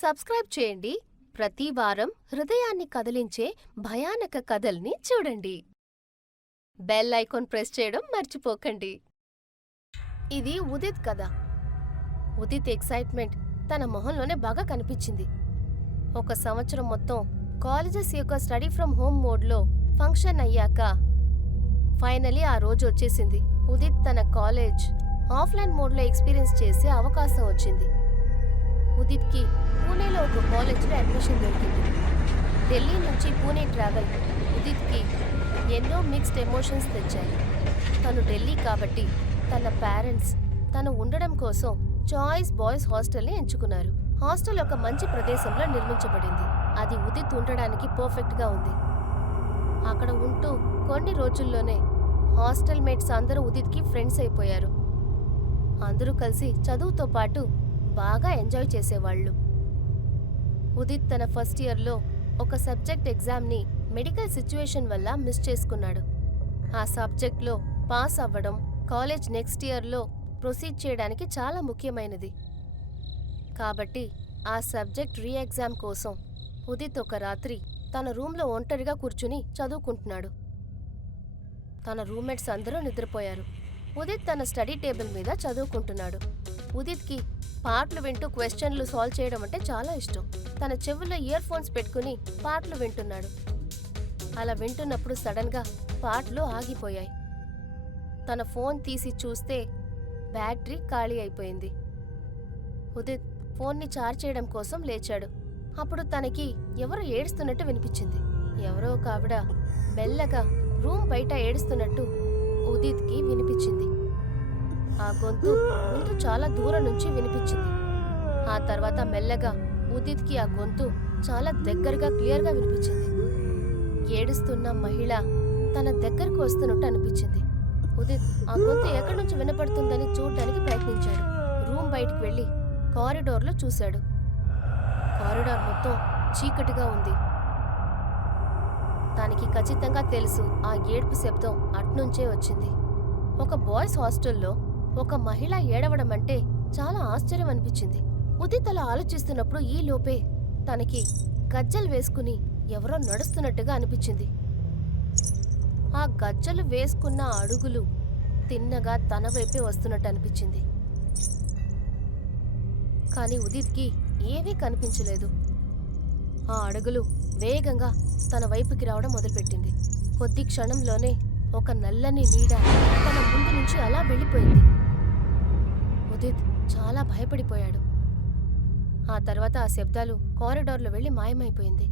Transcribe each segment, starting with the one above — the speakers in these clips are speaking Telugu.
సబ్స్క్రైబ్ చేయండి. ప్రతి వారం హృదయాన్ని కదిలించే భయానక కథల్ని చూడండి. బెల్ ఐకాన్ ప్రెస్ చేయడం మర్చిపోకండి. ఇది ఉదిత్ కథ. ఉదిత్ ఎక్సైట్మెంట్ తన మొహంలోనే బాగా కనిపించింది. ఒక సంవత్సరం మొత్తం కాలేజెస్ యొక్క స్టడీ ఫ్రమ్ హోమ్ మోడ్లో ఫంక్షన్ అయ్యాక ఫైనలీ ఆ రోజు వచ్చేసింది. ఉదిత్ తన కాలేజ్ ఆఫ్లైన్ మోడ్లో ఎక్స్పీరియన్స్ చేసే అవకాశం వచ్చింది. ఉదిత్కి పూణేలో ఒక కాలేజ్లో అడ్మిషన్ దొరికింది. ఢిల్లీ నుంచి పూణే ట్రావెల్ ఉదిత్కి ఎన్నో మిక్స్డ్ ఎమోషన్స్ తెచ్చాయి. తను ఢిల్లీ కాబట్టి తన పేరెంట్స్ తను ఉండడం కోసం చాయిస్ బాయ్స్ హాస్టల్ని ఎంచుకున్నారు. హాస్టల్ ఒక మంచి ప్రదేశంలో నిర్మించబడింది. అది ఉదిత్ ఉండడానికి పర్ఫెక్ట్గా ఉంది. అక్కడ ఉంటూ కొన్ని రోజుల్లోనే హాస్టల్ మేట్స్ అందరూ ఉదిత్కి ఫ్రెండ్స్ అయిపోయారు. అందరూ కలిసి చదువుతో పాటు బాగా ఎంజాయ్ చేసేవాళ్ళు. ఉదిత్ తన ఫస్ట్ ఇయర్లో ఒక సబ్జెక్ట్ ఎగ్జామ్ని మెడికల్ సిచ్యువేషన్ వల్ల మిస్ చేసుకున్నాడు. ఆ సబ్జెక్ట్లో పాస్ అవ్వడం కాలేజ్ నెక్స్ట్ ఇయర్లో ప్రొసీడ్ చేయడానికి చాలా ముఖ్యమైనది. కాబట్టి ఆ సబ్జెక్ట్ రీ ఎగ్జామ్ కోసం ఉదిత్ ఒక రాత్రి తన రూమ్లో ఒంటరిగా కూర్చుని చదువుకుంటున్నాడు. తన రూమ్మేట్స్ అందరూ నిద్రపోయారు. ఉదిత్ తన స్టడీ టేబుల్ మీద చదువుకుంటున్నాడు. ఉదిత్కి పాటలు వింటూ క్వశ్చన్లు సాల్వ్ చేయడం అంటే చాలా ఇష్టం. తన చెవుల్లో ఇయర్ ఫోన్స్ పెట్టుకుని పాటలు వింటున్నాడు. అలా వింటున్నప్పుడు సడన్గా పాటలు ఆగిపోయాయి. తన ఫోన్ తీసి చూస్తే బ్యాటరీ ఖాళీ అయిపోయింది. ఉదిత్ ఫోన్ని చార్జ్ చేయడం కోసం లేచాడు. అప్పుడు తనకి ఎవరో ఏడుస్తున్నట్టు వినిపించింది. ఎవరో ఒక ఆవిడ మెల్లగా రూమ్ బయట ఏడుస్తున్నట్టు ఉదిత్కి వినిపించింది. ఆ గొంతు ముందు చాలా దూరం నుంచి వినిపించింది. ఆ తర్వాత మెల్లగా ఉదిత్కి ఆ గొంతు చాలా దగ్గరగా క్లియర్గా వినిపించింది. ఏడుస్తున్న మహిళ తన దగ్గరకు వస్తున్నట్టు అనిపించింది. ఉదిత్ ఆ గొంతు ఎక్కడి నుంచి వినపడుతుందని చూడడానికి ప్రయత్నించాడు. రూమ్ బయటికి వెళ్ళి కారిడార్లో చూశాడు. కారిడార్ మొత్తం చీకటిగా ఉంది. తనకి ఖచ్చితంగా తెలుసు ఆ ఏడుపు శబ్దం అట్నుంచే వచ్చింది. ఒక బాయ్స్ హాస్టల్లో ఒక మహిళ ఏడవడం అంటే చాలా ఆశ్చర్యం అనిపించింది. ఉదిత్ అలా ఆలోచిస్తున్నప్పుడు ఈ లోపే తనకి గజ్జలు వేసుకుని ఎవరో నడుస్తున్నట్టుగా అనిపించింది. ఆ గజ్జలు వేసుకున్న అడుగులు తిన్నగా తన వైపే వస్తున్నట్టు అనిపించింది. కానీ ఉదిత్కి ఏమీ కనిపించలేదు. ఆ అడుగులు వేగంగా తన వైపుకి రావడం మొదలుపెట్టింది. కొద్ది క్షణంలోనే ఒక నల్లని నీడ తన ముందు నుంచి అలా వెళ్ళిపోయింది. ఉదిత్ చాలా భయపడిపోయాడు. ఆ తర్వాత ఆ శబ్దాలు కారిడార్లో వెళ్ళి మాయమైపోయింది.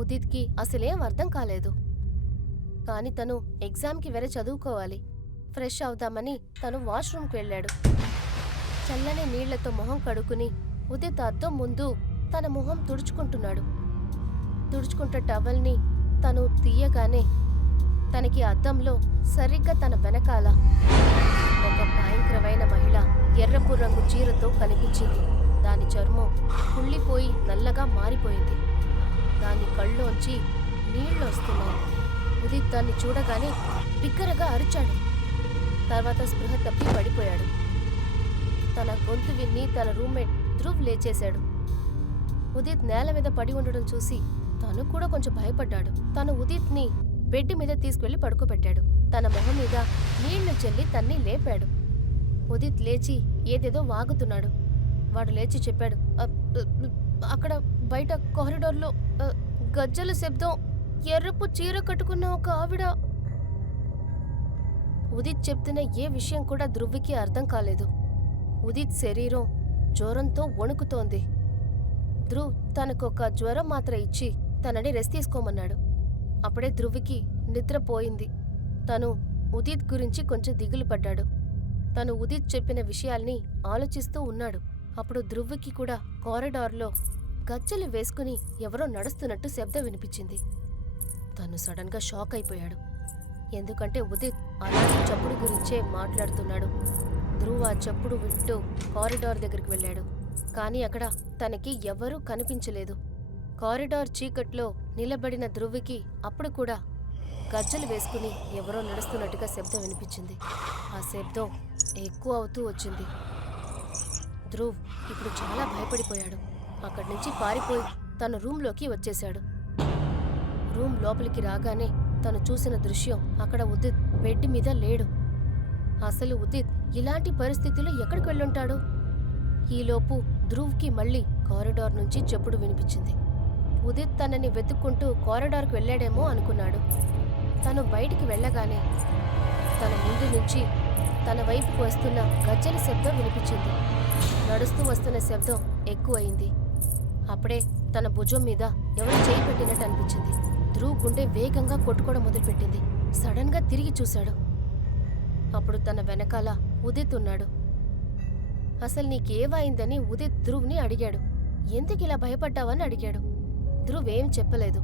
ఉదిత్కి అసలేం అర్థం కాలేదు. కానీ తను ఎగ్జామ్కి వేరే చదువుకోవాలి. ఫ్రెష్ అవుదామని తను వాష్రూమ్కి వెళ్ళాడు. చల్లని నీళ్లతో మొహం కడుక్కుని ఉదిత్ అద్దం ముందు తన మొహం తుడుచుకుంటున్నాడు. తుడుచుకుంటే టవల్ని తను తీయగానే తనకి అద్దంలో సరిగ్గా తన వెనకాల ఒక భయంకరమైన మహిళ ఎర్రపు రంగు చీరతో కనిపించింది. దాని చర్మం కుళ్ళిపోయి నల్లగా మారిపోయింది. దాని కళ్ళోంచి నీళ్లు వస్తున్నాయి. ఉదిత్ దాన్ని చూడగానే బిగ్గరగా అరిచాడు. తర్వాత స్పృహ తప్పి పడిపోయాడు. తన గొంతు విన్ని తన రూమ్మేట్ ధ్రువ్ లేచేశాడు. ఉదిత్ నేల మీద పడి ఉండడం చూసి తను కూడా కొంచెం భయపడ్డాడు. తను ఉదిత్ని బెడ్ మీద తీసుకువెళ్లి పడుకోబెట్టాడు. తన మొహం మీద నీళ్లు చెల్లి తన్ని లేపాడు. ఉదిత్ లేచి ఏదేదో వాగుతున్నాడు. వాడు లేచి చెప్పాడు, అక్కడ బయట కారిడార్లో గజ్జల శబ్దం, ఎర్రపు చీర కట్టుకున్న ఒక ఆవిడ. ఉదిత్ చెప్తున్న ఏ విషయం కూడా ధ్రువ్కి అర్థం కాలేదు. ఉదిత్ శరీరం జ్వరంతో వణుకుతోంది. ధ్రువ్ తనకొక జ్వరం మాత్ర ఇచ్చి తనని రెస్ట్ తీసుకోమన్నాడు. అప్పుడే ధ్రువ్కి నిద్రపోయింది. తను ఉదిత్ గురించి కొంచెం దిగులు పడ్డాడు. తను ఉదిత్ చెప్పిన విషయాల్ని ఆలోచిస్తూ ఉన్నాడు. అప్పుడు ధ్రువ్కి కూడా కారిడార్లో గజ్జలు వేసుకుని ఎవరో నడుస్తున్నట్టు శబ్దం వినిపించింది. తను సడన్గా షాక్ అయిపోయాడు. ఎందుకంటే ఉదిత్ అలాంటి చప్పుడు గురించే మాట్లాడుతున్నాడు. ధ్రువ్ ఆ చప్పుడు వింటూ కారిడార్ దగ్గరికి వెళ్ళాడు. కానీ అక్కడ తనకి ఎవరూ కనిపించలేదు. కారిడార్ చీకట్లో నిలబడిన ధ్రువ్కి అప్పుడు కూడా గజ్జలు వేసుకుని ఎవరో నడుస్తున్నట్టుగా శబ్దం వినిపించింది. ఆ శబ్దం ఎక్కువ అవుతూ వచ్చింది. ధ్రువ్ ఇప్పుడు చాలా భయపడిపోయాడు. అక్కడి నుంచి పారిపోయి తన రూంలోకి వచ్చేశాడు. రూమ్ లోపలికి రాగానే తను చూసిన దృశ్యం, అక్కడ ఉదిత్ బెడ్ మీద లేడు. అసలు ఉదిత్ ఇలాంటి పరిస్థితిలో ఎక్కడికి వెళ్ళుంటాడు? ఈలోపు ధ్రువ్కి మళ్ళీ కారిడార్ నుంచి చప్పుడు వినిపించింది. ఉదిత్ తనని వెతుక్కుంటూ కారిడార్కి వెళ్ళాడేమో అనుకున్నాడు. తను బయటికి వెళ్ళగానే తన ముందు నుంచి తన వైపుకు వస్తున్న గజ్జల శబ్దం వినిపించింది. నడుస్తూ వస్తున్న శబ్దం ఎక్కువయింది. అప్పుడే తన భుజం మీద ఎవరు చేయి పెట్టినట్టు అనిపించింది. ధ్రువ్ గుండె వేగంగా కొట్టుకోవడం మొదలుపెట్టింది. సడన్ గా తిరిగి చూశాడు. అప్పుడు తన వెనకాల ఉదిత్ ఉన్నాడు. అసలు నీకేవైందని ఉదిత్ ధ్రువ్ని అడిగాడు. ఎందుకిలా భయపడ్డావని అడిగాడు. ధ్రువ్ ఏం చెప్పలేదు.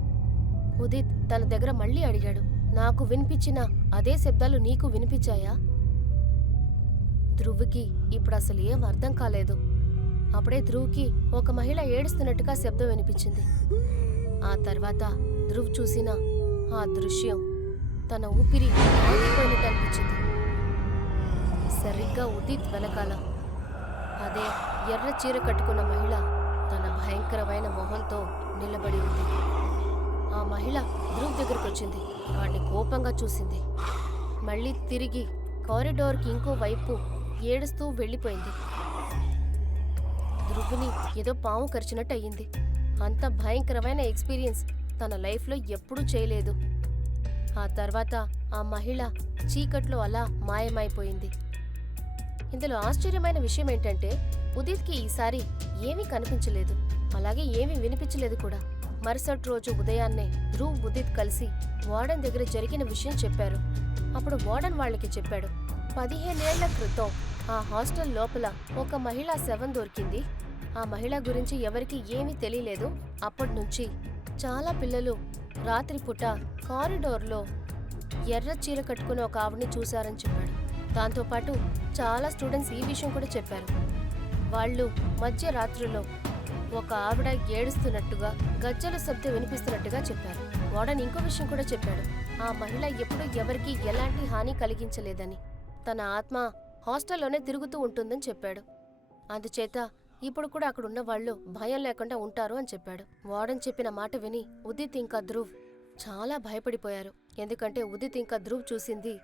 ఉదిత్ తన దగ్గర మళ్ళీ అడిగాడు, నాకు వినిపించిన అదే శబ్దాలు నీకు వినిపించాయా? ధ్రువ్కి ఇప్పుడు అసలు ఏం అర్థం కాలేదు. అప్పుడే ధ్రువ్కి ఒక మహిళ ఏడుస్తున్నట్టుగా శబ్దం వినిపించింది. ఆ తర్వాత ధ్రువ్ చూసిన ఆ దృశ్యం తన ఊపిరి ఆగిపోయినట్టు అనిపించింది. సరిగ్గా ఉదిత్ వెనకాల అదే ఎర్ర చీర కట్టుకున్న మహిళ తన భయంకరమైన మొహంతో నిలబడి ఉంది. ఆ మహిళ ధ్రువ్ దగ్గరకు వచ్చింది. వాడిని కోపంగా చూసింది. మళ్ళీ తిరిగి కారిడార్కి ఇంకో వైపు ఏడుస్తూ వెళ్ళిపోయింది. ధ్రువ్ని ఏదో పాము కరిచినట్టు అయ్యింది. అంత భయంకరమైన ఎక్స్పీరియన్స్ తన లైఫ్లో ఎప్పుడూ చేయలేదు. ఆ తర్వాత ఆ మహిళ చీకట్లో అలా మాయమైపోయింది. ఇందులో ఆశ్చర్యమైన విషయం ఏంటంటే ఉదిత్కి ఈసారి ఏమీ కనిపించలేదు, అలాగే ఏమీ వినిపించలేదు కూడా. మరుసటి రోజు ఉదయాన్నే ధ్రువ్, ఉదిత్ కలిసి వార్డెన్ దగ్గర జరిగిన విషయం చెప్పారు. అప్పుడు వార్డెన్ వాళ్ళకి చెప్పాడు, 15 ఏళ్ల క్రితం ఆ హాస్టల్ లోపల ఒక మహిళా శవం దొరికింది. ఆ మహిళ గురించి ఎవరికి ఏమీ తెలియలేదు. అప్పటి నుంచి చాలా పిల్లలు రాత్రిపూట కారిడోర్లో ఎర్ర చీర కట్టుకుని ఒక ఆవిడని చూశారని చెప్పాడు. దాంతోపాటు చాలా స్టూడెంట్స్ ఈ విషయం కూడా చెప్పారు. వాళ్ళు మధ్యరాత్రిలో ఒక ఆవిడ ఏడుస్తున్నట్టుగా, గజ్జల శబ్దం వినిపిస్తున్నట్టుగా చెప్పారు. వార్డెన్ ఇంకో విషయం కూడా చెప్పాడు, ఆ మహిళ ఎప్పుడూ ఎవరికి ఎలాంటి హాని కలిగించలేదని, తన ఆత్మ హాస్టల్లోనే తిరుగుతూ ఉంటుందని చెప్పాడు. అందుచేత ఇప్పుడు కూడా అక్కడున్న వాళ్ళు భయం లేకుండా ఉంటారు అని చెప్పాడు. వార్డెన్ చెప్పిన మాట విని ఉదిత్ ఇంకా ధ్రువ్ చాలా భయపడిపోయారు. ఎందుకంటే ఉదిత్ ఇంకా ధ్రువ్ చూసింది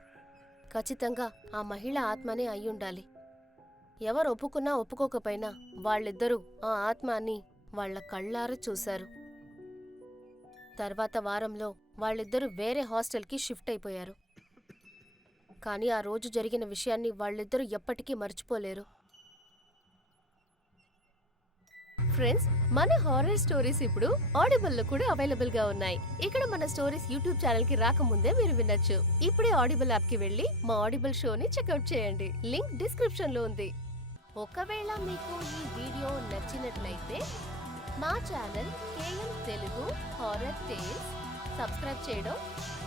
ఖచ్చితంగా ఆ మహిళ ఆత్మనే అయ్యుండాలి. ఎవరు ఒప్పుకున్నా ఒప్పుకోకపోయినా వాళ్ళిద్దరూ ఆ ఆత్మాని వాళ్ల కళ్ళారా చూశారు. తర్వాత వారంలో వాళ్ళిద్దరూ వేరే హాస్టల్కి షిఫ్ట్ అయిపోయారు. కానీ ఆ రోజు జరిగిన విషయాన్ని వాళ్ళిద్దరూ ఎప్పటికీ మర్చిపోలేరు. ఫ్రెండ్స్, మన హారర్ స్టోరీస్ ఇప్పుడు ఆడిబుల్ లో కూడా అవైలబుల్ గా ఉన్నాయి. ఇక్కడ మన స్టోరీస్ యూట్యూబ్ ఛానల్ కి రాకముందే మీరు వినొచ్చు. ఇప్పుడే ఆడిబుల్ యాప్ కి వెళ్లి మా ఆడిబుల్ షోని చెక్అవుట్ చేయండి. లింక్ డిస్క్రిప్షన్ లో ఉంది. ఒకవేళ మీకు ఈ వీడియో నచ్చినట్లయితే మా channel KM Telugu horror tales subscribe చేయడం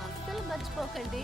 అస్సలు మర్చిపోకండి.